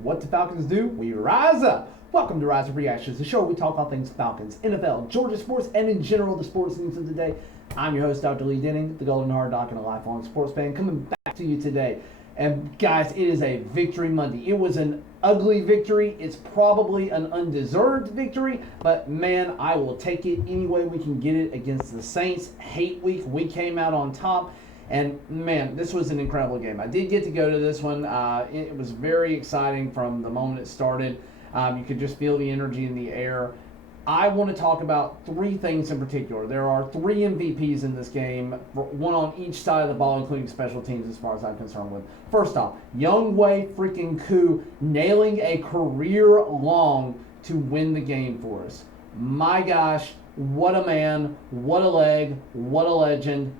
What do Falcons do? We rise up. Welcome to Rise Up Reactions, the show where we talk all things Falcons, NFL, Georgia sports, and in general the sports news of the day. I'm your host, Dr. Lee Denning, the Golden Hard Doc and a lifelong sports fan, coming back to you today. And guys, it is a victory Monday. It was an ugly victory. It's probably an undeserved victory, but man, I will take it any way we can get it against the Saints. Hate week, we came out on top. And man, this was an incredible game. I did get to go to this one. It was very exciting from the moment it started. You could just feel the energy in the air. I want to talk about three things in particular. There are three MVPs in this game, one on each side of the ball, including special teams as far as I'm concerned with. First off, Younghoe freaking Koo nailing a career long to win the game for us. My gosh, what a man, what a leg, what a legend.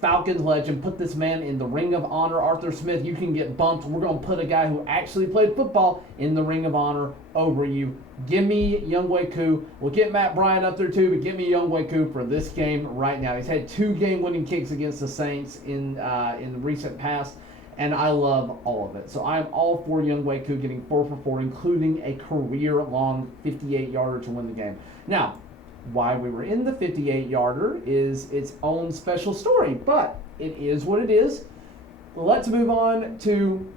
Falcons legend, put this man in the Ring of Honor. Arthur Smith, you can get bumped. We're going to put a guy who actually played football in the Ring of Honor over you. Give me Younghoe Koo. We'll get Matt Bryant up there too, but give me Younghoe Koo for this game right now. He's had 2 game-winning kicks against the Saints in the recent past, and I love all of it. So I am all for Younghoe Koo getting 4 for 4, including a career-long 58-yarder to win the game. Now, why we were in the 58-yarder is its own special story, but it is what it is. Let's move on to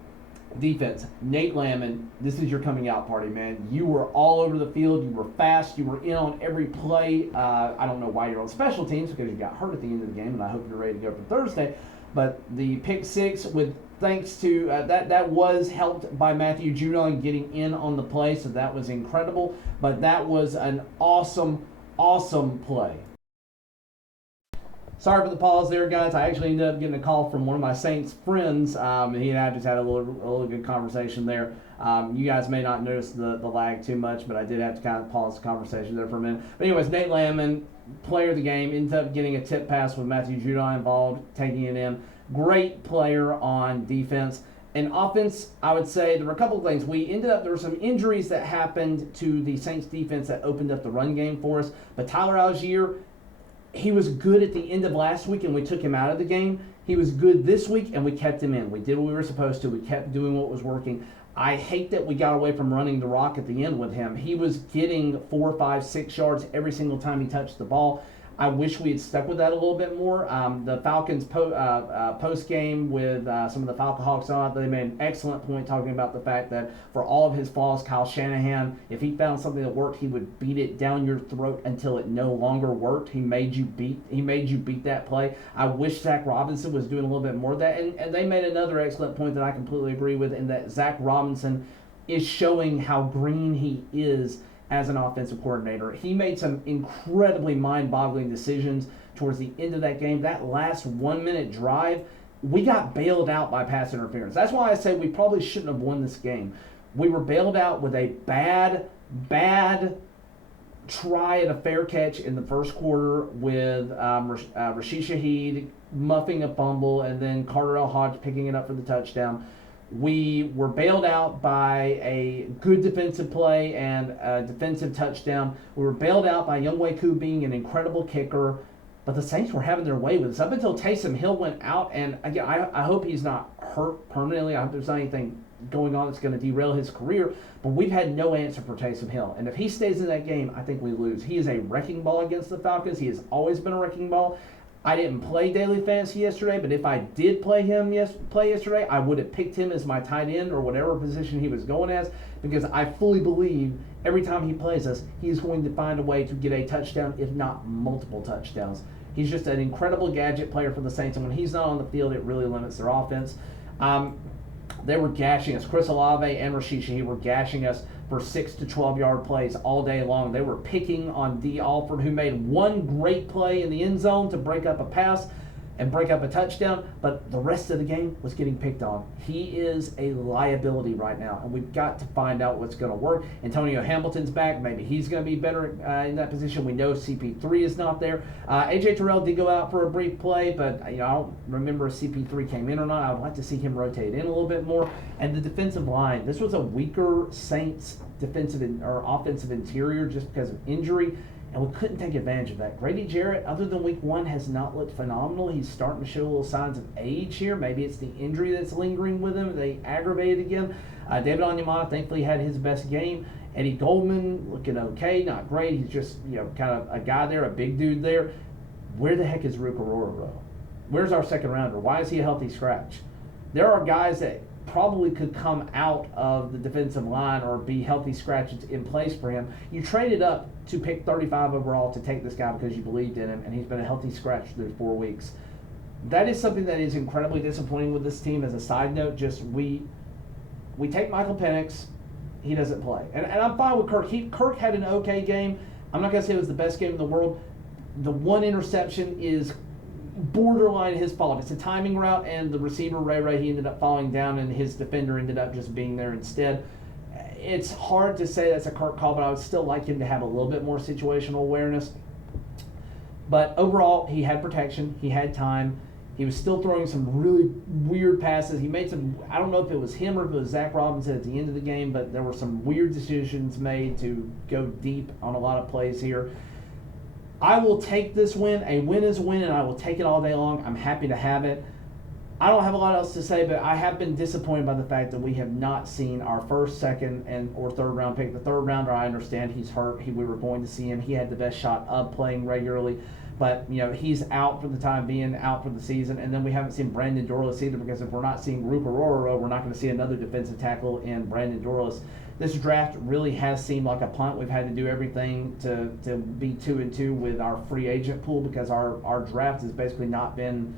defense. Nate Landman, this is your coming out party, man. You were all over the field. You were fast. You were in on every play. I don't know why you're on special teams because you got hurt at the end of the game, and I hope you're ready to go for Thursday. But the pick six, with thanks to that was helped by Matthew Judon getting in on the play, so that was incredible. But that was an awesome play. Sorry for the pause there, guys. I actually ended up getting a call from one of my Saints friends. He and I just had a little good conversation there. You guys may not notice the lag too much, but I did have to kind of pause the conversation there for a minute. But anyways, Nate Landman, player of the game, ends up getting a tip pass with Matthew Judon involved, taking it in. Great player on defense. In offense, I would say there were a couple of things. There were some injuries that happened to the Saints defense that opened up the run game for us. But Tyler Algier, he was good at the end of last week and we took him out of the game. He was good this week and we kept him in. We did what we were supposed to. We kept doing what was working. I hate that we got away from running the rock at the end with him. He was getting 4, 5, 6 yards every single time he touched the ball. I wish we had stuck with that a little bit more. The Falcons post game with some of the Falcahawks on it, they made an excellent point talking about the fact that for all of his flaws, Kyle Shanahan, if he found something that worked, he would beat it down your throat until it no longer worked. He made you beat that play. I wish Zach Robinson was doing a little bit more of that. And they made another excellent point that I completely agree with, in that Zach Robinson is showing how green he is as an offensive coordinator. He made some incredibly mind-boggling decisions towards the end of that game. That last 1-minute drive, we got bailed out by pass interference. That's why I say we probably shouldn't have won this game. We were bailed out with a bad try at a fair catch in the first quarter with Rashid Shaheed muffing a fumble and then Carter L. Hodge picking it up for the touchdown. We were bailed out by a good defensive play and a defensive touchdown. We were bailed out by Younghoe Koo being an incredible kicker, but the Saints were having their way with us up until Taysom Hill went out. And again, I hope he's not hurt permanently. I hope there's not anything going on that's going to derail his career. But we've had no answer for Taysom Hill. And if he stays in that game, I think we lose. He is a wrecking ball against the Falcons. He has always been a wrecking ball. I didn't play daily fantasy yesterday, but if I did play yesterday, I would have picked him as my tight end or whatever position he was going as, because I fully believe every time he plays us, he's going to find a way to get a touchdown, if not multiple touchdowns. He's just an incredible gadget player for the Saints, and when he's not on the field, it really limits their offense. They were gashing us. Chris Olave and Rashid Shaheed were gashing us for 6 to 12-yard plays all day long. They were picking on D. Alford, who made one great play in the end zone to break up a pass and break up a touchdown, but the rest of the game was getting picked on. He is a liability right now, and we've got to find out what's going to work. Antonio Hamilton's back. Maybe he's going to be better in that position. We know CP3 is not there. A.J. Terrell did go out for a brief play, but I don't remember if CP3 came in or not. I would like to see him rotate in a little bit more. And the defensive line, this was a weaker Saints offensive interior just because of injury. and we couldn't take advantage of that. Grady Jarrett, other than week one, has not looked phenomenal. He's starting to show little signs of age here. Maybe it's the injury that's lingering with him. They aggravated again. David Onyemata thankfully had his best game. Eddie Goldman looking okay, not great. He's just, kind of a guy there, a big dude there. Where the heck is Ruke Aurora? Where's our second rounder? Why is he a healthy scratch? There are guys that probably could come out of the defensive line or be healthy scratches in place for him. You traded up to pick 35 overall to take this guy because you believed in him, and he's been a healthy scratch through 4 weeks. That is something that is incredibly disappointing with this team. As a side note, just we take Michael Penix, he doesn't play. And I'm fine with Kirk. Kirk had an okay game. I'm not going to say it was the best game in the world. The one interception is borderline his fault. It's a timing route, and the receiver, Ray, he ended up falling down, and his defender ended up just being there instead. It's hard to say that's a Kirk call, but I would still like him to have a little bit more situational awareness. But overall, he had protection. He had time. He was still throwing some really weird passes. He made some, I don't know if it was him or if it was Zach Robinson at the end of the game, but there were some weird decisions made to go deep on a lot of plays here. I will take this win. A win is a win, and I will take it all day long. I'm happy to have it. I don't have a lot else to say, but I have been disappointed by the fact that we have not seen our first, second, or third round pick. The third rounder, I understand he's hurt. We were going to see him. He had the best shot of playing regularly. But, he's out for the time being, out for the season. And then we haven't seen Brandon Dorlus either, because if we're not seeing Ruke Aurora, we're not going to see another defensive tackle in Brandon Dorlus. This draft really has seemed like a punt. We've had to do everything to be 2-2 with our free agent pool, because our draft has basically not been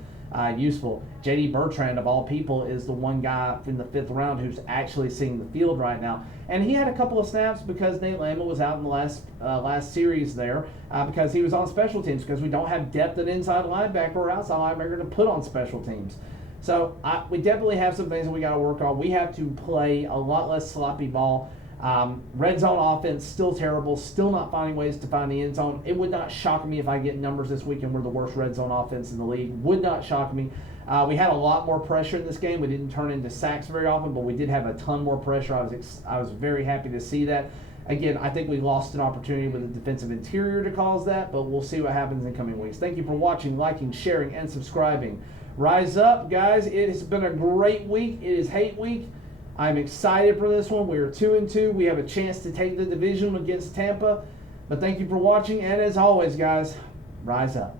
useful. J.D. Bertrand, of all people, is the one guy in the 5th round who's actually seeing the field right now. And he had a couple of snaps because Nate Lama was out in the last series there because he was on special teams, because we don't have depth at inside linebacker or outside linebacker to put on special teams. So we definitely have some things that we got to work on. We have to play a lot less sloppy ball. Red zone offense, still terrible, still not finding ways to find the end zone. It would not shock me if I get numbers this week and we're the worst red zone offense in the league. Would not shock me. We had a lot more pressure in this game. We didn't turn into sacks very often, but we did have a ton more pressure. I was very happy to see that. Again, I think we lost an opportunity with the defensive interior to cause that, but we'll see what happens in coming weeks. Thank you for watching, liking, sharing, and subscribing. Rise up, guys. It has been a great week. It is hate week. I'm excited for this one. We are 2-2. We have a chance to take the division against Tampa. But thank you for watching, and as always, guys, rise up.